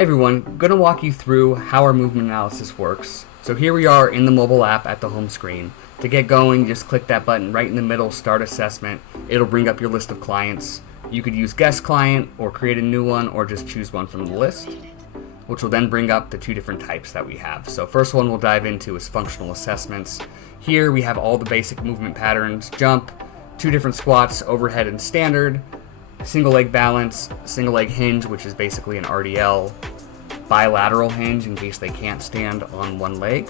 Hey everyone, going to walk you through how our movement analysis works. So here we are in the mobile app at the home screen. To get going, just click that button right in the middle, Start Assessment. It'll bring up your list of clients. You could use Guest Client or create a new one or just choose one from the list, which will then bring up the two different types that we have. So first one we'll dive into is functional assessments. Here we have all the basic movement patterns: jump, two different squats, overhead and standard, single leg balance, single leg hinge, which is basically an RDL, bilateral hinge in case they can't stand on one leg,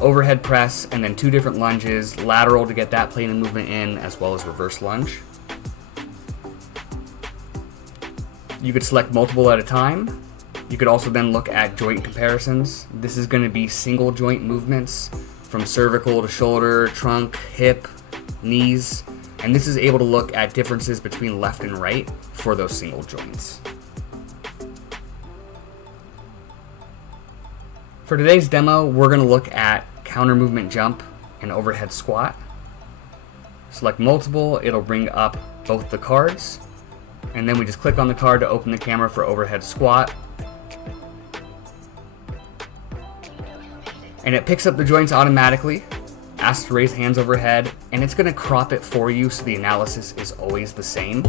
overhead press, and then two different lunges, lateral to get that plane of movement in, as well as reverse lunge. You could select multiple at a time. You could also then look at joint comparisons. This is going to be single joint movements from cervical to shoulder, trunk, hip, knees, and this is able to look at differences between left and right for those single joints. For today's demo, we're going to look at counter movement jump and overhead squat. Select multiple, it'll bring up both the cards, and then we just click on the card to open the camera for overhead squat. And it picks up the joints automatically, asks to raise hands overhead, and it's going to crop it for you so the analysis is always the same.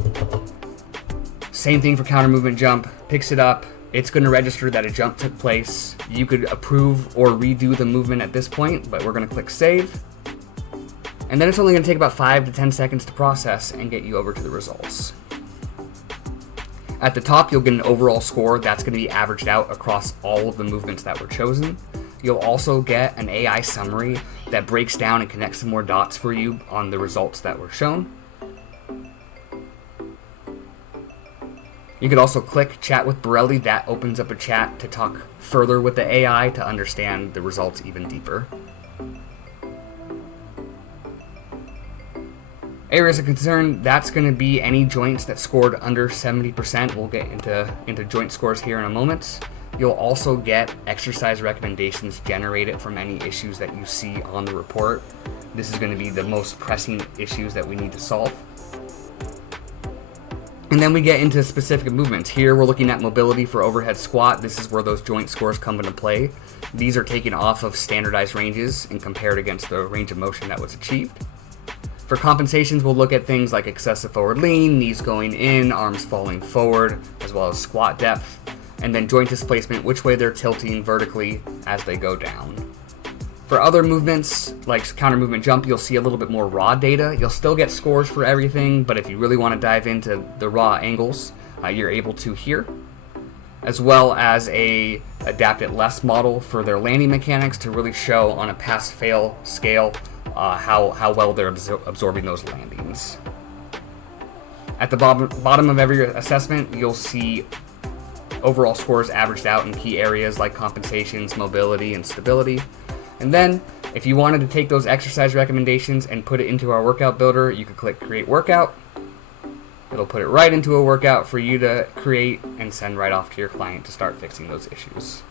Same thing for counter movement jump, picks it up, it's going to register that a jump took place. You could approve or redo the movement at this point, but we're going to click save. And then it's only going to take about 5 to 10 seconds to process and get you over to the results. At the top, you'll get an overall score that's going to be averaged out across all of the movements that were chosen. You'll also get an AI summary that breaks down and connects some more dots for you on the results that were shown. You could also click Chat with Borelli. That opens up a chat to talk further with the AI to understand the results even deeper. Areas of concern, that's going to be any joints that scored under 70%. We'll get into joint scores here in a moment. You'll also get exercise recommendations generated from any issues that you see on the report. This is going to be the most pressing issues that we need to solve. And then we get into specific movements. Here we're looking at mobility for overhead squat. This is where those joint scores come into play. These are taken off of standardized ranges and compared against the range of motion that was achieved. For compensations, we'll look at things like excessive forward lean, knees going in, arms falling forward, as well as squat depth. And then joint displacement, which way they're tilting vertically as they go down. For other movements, like counter movement jump, you'll see a little bit more raw data. You'll still get scores for everything, but if you really want to dive into the raw angles, you're able to here. As well as a adapt it less model for their landing mechanics to really show on a pass-fail scale how well they're absorbing those landings. At the bottom of every assessment, you'll see overall scores averaged out in key areas like compensations, mobility, and stability. And then, if you wanted to take those exercise recommendations and put it into our workout builder, you could click Create Workout. It'll put it right into a workout for you to create and send right off to your client to start fixing those issues.